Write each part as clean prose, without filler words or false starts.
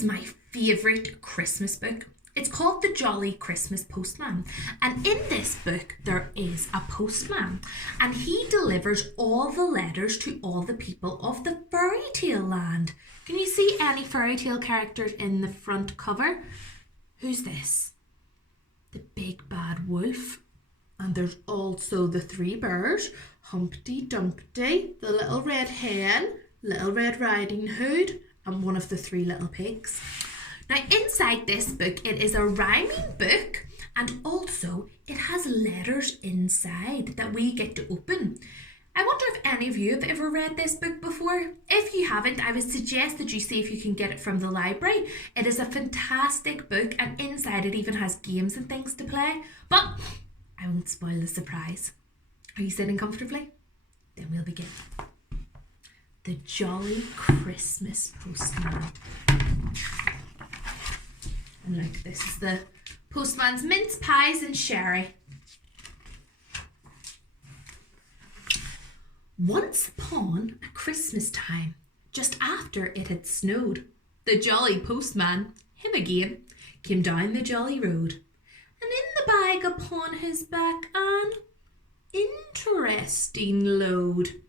is my favourite Christmas book. It's called The Jolly Christmas Postman. And in this book, there is a postman. And he delivers all the letters to all the people of the fairy tale land. Can you see any fairy tale characters in the front cover? Who's this? The big bad wolf. And there's also the three bears. Humpty Dumpty, the little red hen, Little Red Riding Hood, and one of the three little pigs. Now inside this book, it is a rhyming book, and also it has letters inside that we get to open. I wonder if any of you have ever read this book before. If you haven't, I would suggest that you see if you can get it from the library. It is a fantastic book, and inside it even has games and things to play. But I won't spoil the surprise. Are you sitting comfortably? Then we'll begin. The Jolly Christmas Postman. And look, this is the postman's mince pies and sherry. Once upon a Christmas time, just after it had snowed, the jolly postman, him again, came down the jolly road, and in the bag upon his back an interesting load.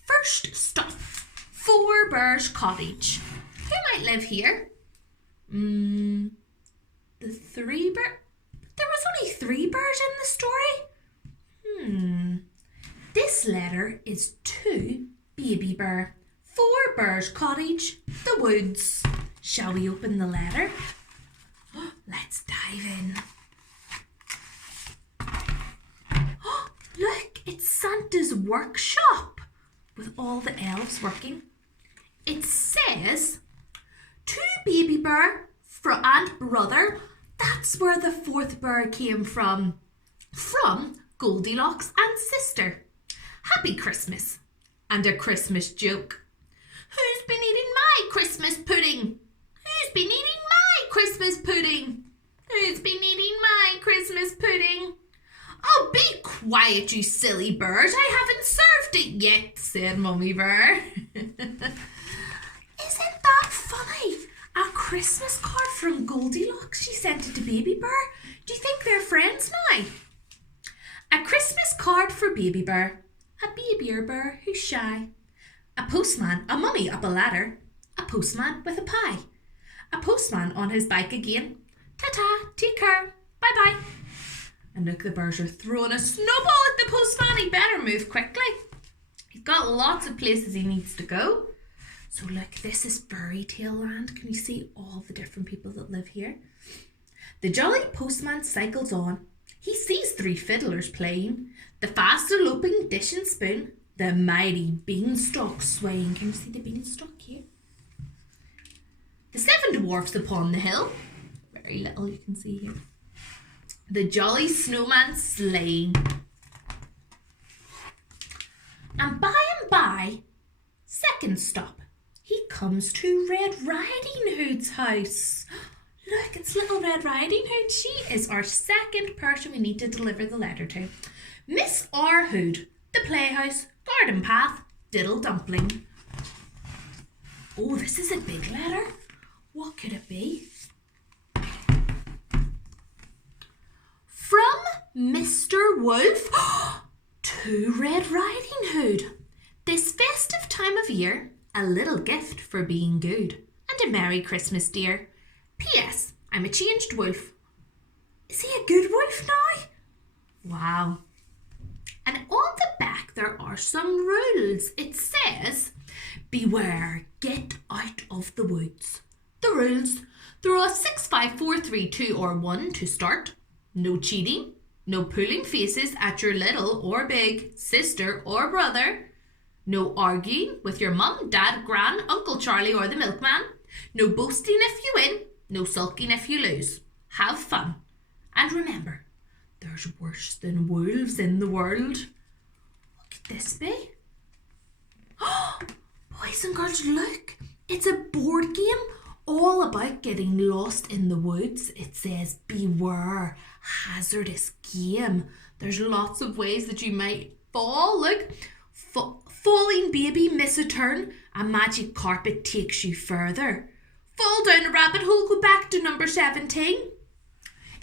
First stop, Four Bears Cottage. Who might live here? The three bears? There was only three bears in the story? This letter is to Baby Bear. Four Bears Cottage, the woods. Shall we open the letter? Let's dive in. Look, it's Santa's workshop with all the elves working. It says, to Baby Bear and brother, that's where the fourth bear came from. From Goldilocks and sister. Happy Christmas. And a Christmas joke. Who's been eating my Christmas pudding? Who's been eating my Christmas pudding? Who's been eating my Christmas pudding? Oh, be quiet, you silly bird. I haven't served it yet, said Mummy Bear. Isn't that funny? A Christmas card from Goldilocks. She sent it to Baby Bear. Do you think they're friends now? A Christmas card for Baby Bear. A babier bear who's shy. A postman, a mummy up a ladder. A postman with a pie. A postman on his bike again. Ta-ta, take care, bye-bye. And look, the birds are throwing a snowball at the postman. He better move quickly. He's got lots of places he needs to go. So look, this is fairy tale land. Can you see all the different people that live here? The jolly postman cycles on. He sees three fiddlers playing. The fast eloping dish and spoon. The mighty beanstalk swaying. Can you see the beanstalk here? The seven dwarfs upon the hill. Very little you can see here. The jolly snowman sleighing. And by, second stop, he comes to Red Riding Hood's house. Look, it's little Red Riding Hood. She is our second person we need to deliver the letter to. Miss R. Hood, the playhouse, garden path, diddle dumpling. Oh, this is a big letter. What could it be? From Mr. Wolf to Red Riding Hood. This festive time of year, a little gift for being good. And a Merry Christmas, dear. P.S. I'm a changed wolf. Is he a good wolf now? Wow. And on the back there are some rules. It says, beware, get out of the woods. The rules, throw a 6, 5, 4, 3, 2 or 1 to start. No cheating, no pulling faces at your little or big sister or brother. No arguing with your mum, dad, gran, Uncle Charlie or the milkman. No boasting if you win, no sulking if you lose. Have fun. And remember, there's worse than wolves in the world. What could this be? Oh, boys and girls, look. It's a board game all about getting lost in the woods. It says, beware, hazardous game. There's lots of ways that you might fall. Look, falling baby, miss a turn. A magic carpet takes you further. fall down a rabbit hole, go back to number 17.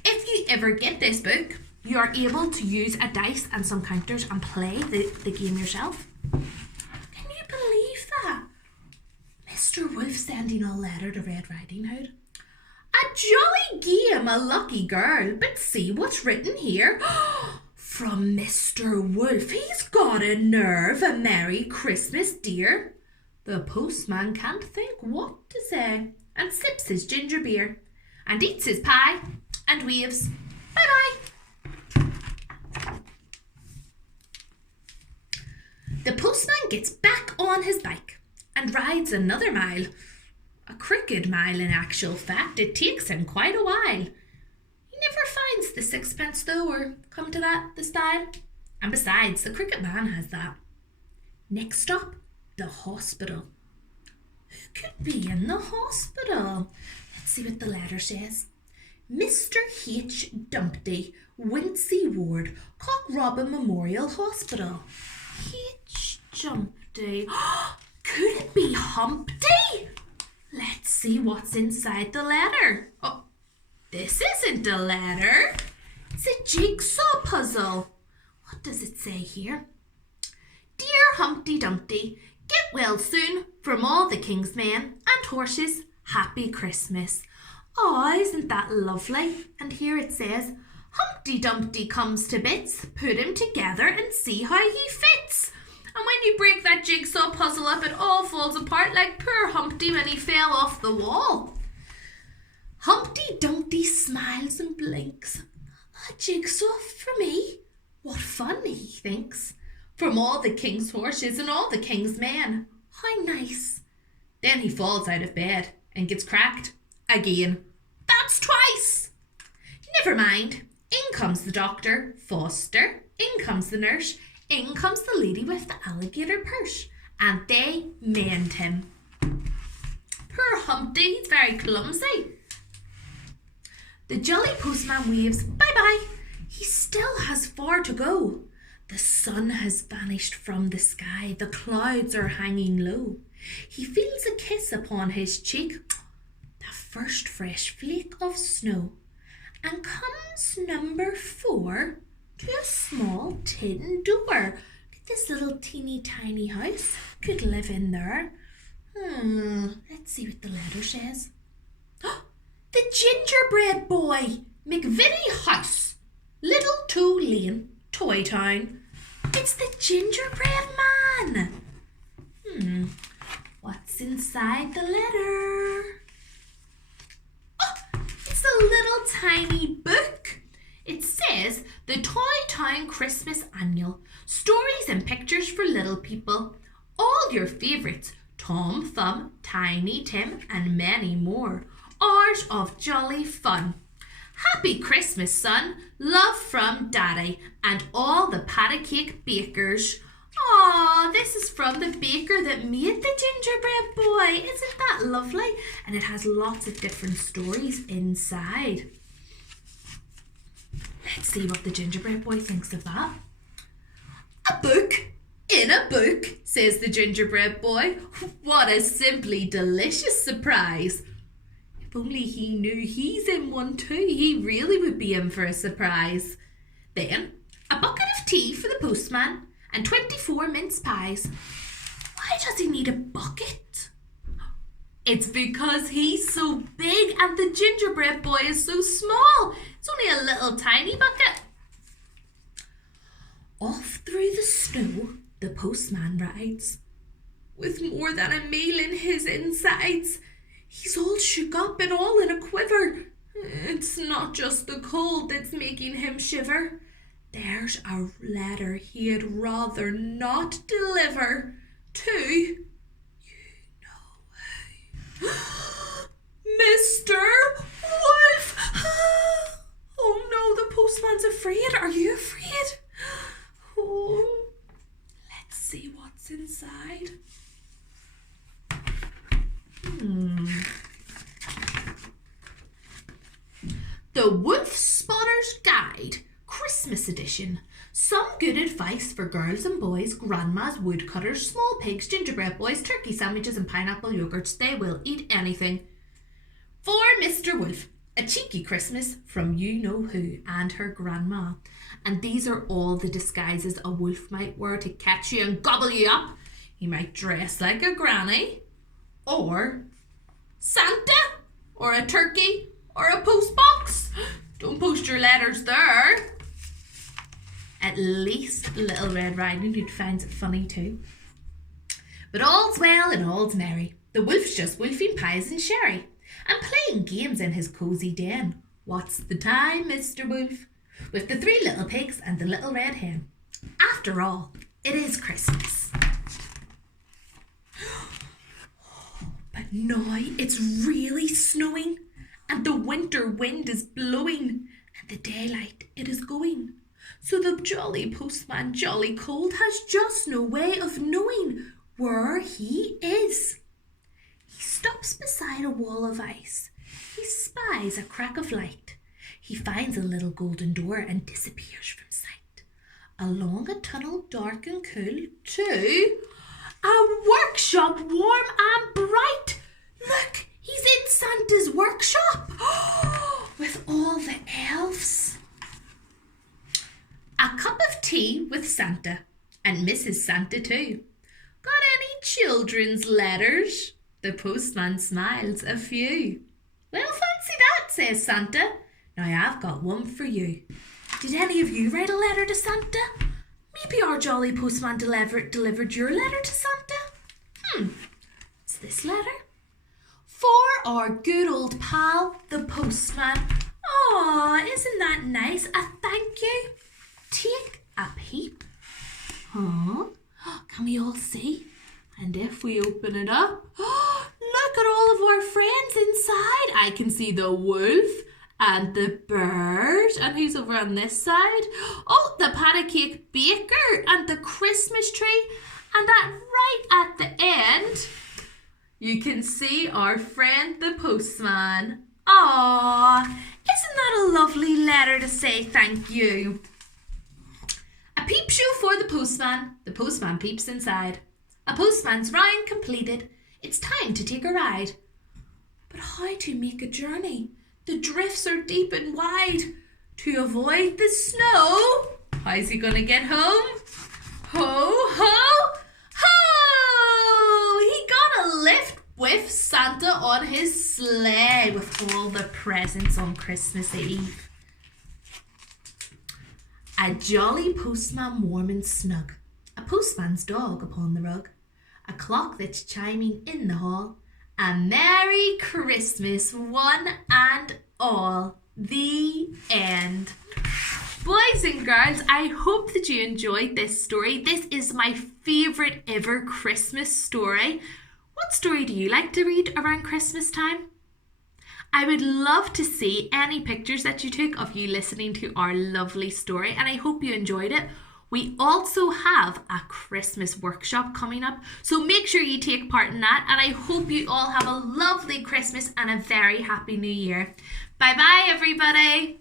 If you ever get this book, you are able to use a dice and some counters and play the game yourself. Can you believe that? Mr. Wolf sending a letter to Red Riding Hood. A jolly game, a lucky girl, but see what's written here. From Mr. Wolf, he's got a nerve, a Merry Christmas, dear. The postman can't think what to say and sips his ginger beer and eats his pie and waves. Bye-bye. The postman gets back on his bike and rides another mile. A crooked mile in actual fact. It takes him quite a while. He never finds the sixpence though, or come to that, the style. And besides, the cricket man has that. Next stop, the hospital. Who could be in the hospital? Let's see what the letter says. Mr. H. Dumpty, Wincy Ward, Cock Robin Memorial Hospital. H. Dumpty. Could it be Humpty? Let's see what's inside the letter. Oh, this isn't a letter. It's a jigsaw puzzle. What does it say here? Dear Humpty Dumpty, get well soon from all the king's men and horses. Happy Christmas. Oh, isn't that lovely? And here it says, Humpty Dumpty comes to bits. Put him together and see how he fits. And when you break that jigsaw puzzle up, it all falls apart like poor Humpty when he fell off the wall. Humpty Dumpty smiles and blinks. A jigsaw for me? What fun, he thinks. From all the king's horses and all the king's men. How nice. Then he falls out of bed and gets cracked again. That's twice. Never mind. In comes the doctor, Foster. In comes the nurse. In comes the lady with the alligator purse. And they mend him. Poor Humpty, he's very clumsy. The jolly postman waves bye-bye. He still has far to go. The sun has vanished from the sky. The clouds are hanging low. He feels a kiss upon his cheek, the first fresh flake of snow. And comes number 4 to a small tin door. Look at this little teeny tiny house. Could live in there. Let's see what the letter says. The gingerbread boy, McVitie House, Little Toe Lane, Toy Town. It's the gingerbread man. What's inside the letter? Oh, it's a little tiny book. It says the Toy Town Christmas Annual, stories and pictures for little people. All your favourites, Tom Thumb, Tiny Tim and many more. Hours of jolly fun. Happy Christmas, son. Love from Daddy and all the patty cake bakers. Aw, this is from the baker that made the gingerbread boy. Isn't that lovely? And it has lots of different stories inside. Let's see what the gingerbread boy thinks of that. A book in a book, says the gingerbread boy. What a simply delicious surprise. If only he knew he's in one too, he really would be in for a surprise. Then, a bucket of tea for the postman and 24 mince pies. Why does he need a bucket? It's because he's so big and the gingerbread boy is so small. It's only a little tiny bucket. Off through the snow, the postman rides. With more than a meal in his insides. He's all shook up and all in a quiver. It's not just the cold that's making him shiver. There's a letter he'd rather not deliver to you know who. Mr. Wolf! Oh no, the postman's afraid. Are you afraid? Oh, let's see what's inside. The Wolf Spotter's Guide, Christmas edition. Some good advice for girls and boys, grandmas, woodcutters, small pigs, gingerbread boys, turkey sandwiches and pineapple yogurts. They will eat anything. Mr. Wolf, a cheeky Christmas from you-know-who and her grandma. And these are all the disguises a wolf might wear to catch you and gobble you up. He might dress like a granny, or Santa, or a turkey, or a postbox. Don't post your letters there. At least Little Red Riding Hood finds it funny too. But all's well and all's merry. The wolf's just wolfing pies and sherry, and playing games in his cosy den. What's the time, Mr. Wolf? With the 3 little pigs and the little red hen. After all, it is Christmas. But now it's really snowing, and the winter wind is blowing, and the daylight it is going. So the jolly postman, jolly cold, has just no way of knowing where he is. He stops beside a wall of ice. He spies a crack of light. He finds a little golden door and disappears from sight. Along a tunnel dark and cool to a workshop warm and bright. Look, he's in Santa's workshop with all the elves. A cup of tea with Santa and Mrs. Santa too. Got any children's letters? The postman smiles a few. Well, fancy that, says Santa. Now I've got one for you. Did any of you write a letter to Santa? Maybe our jolly postman delivered your letter to Santa? What's this letter? For our good old pal, the postman. Aw, isn't that nice? A thank you. Take a peep. Can we all see? And if we open it up, look at all of our friends inside. I can see the wolf and the bird. And who's over on this side? Oh, the patty cake baker and the Christmas tree. And that right at the end, you can see our friend the postman. Aww, isn't that a lovely letter to say thank you? A peep show for the postman. The postman peeps inside. A postman's round completed. It's time to take a ride. But how to make a journey? The drifts are deep and wide. To avoid the snow, how's he gonna get home? Ho, ho, ho! He got a lift with Santa on his sleigh with all the presents on Christmas Eve. A jolly postman warm and snug. A postman's dog upon the rug. A clock that's chiming in the hall. A Merry Christmas, one and all. The end. Boys and girls, I hope that you enjoyed this story. This is my favourite ever Christmas story. What story do you like to read around Christmas time? I would love to see any pictures that you took of you listening to our lovely story, and I hope you enjoyed it. We also have a Christmas workshop coming up, so make sure you take part in that, and I hope you all have a lovely Christmas and a very happy New Year. Bye bye everybody.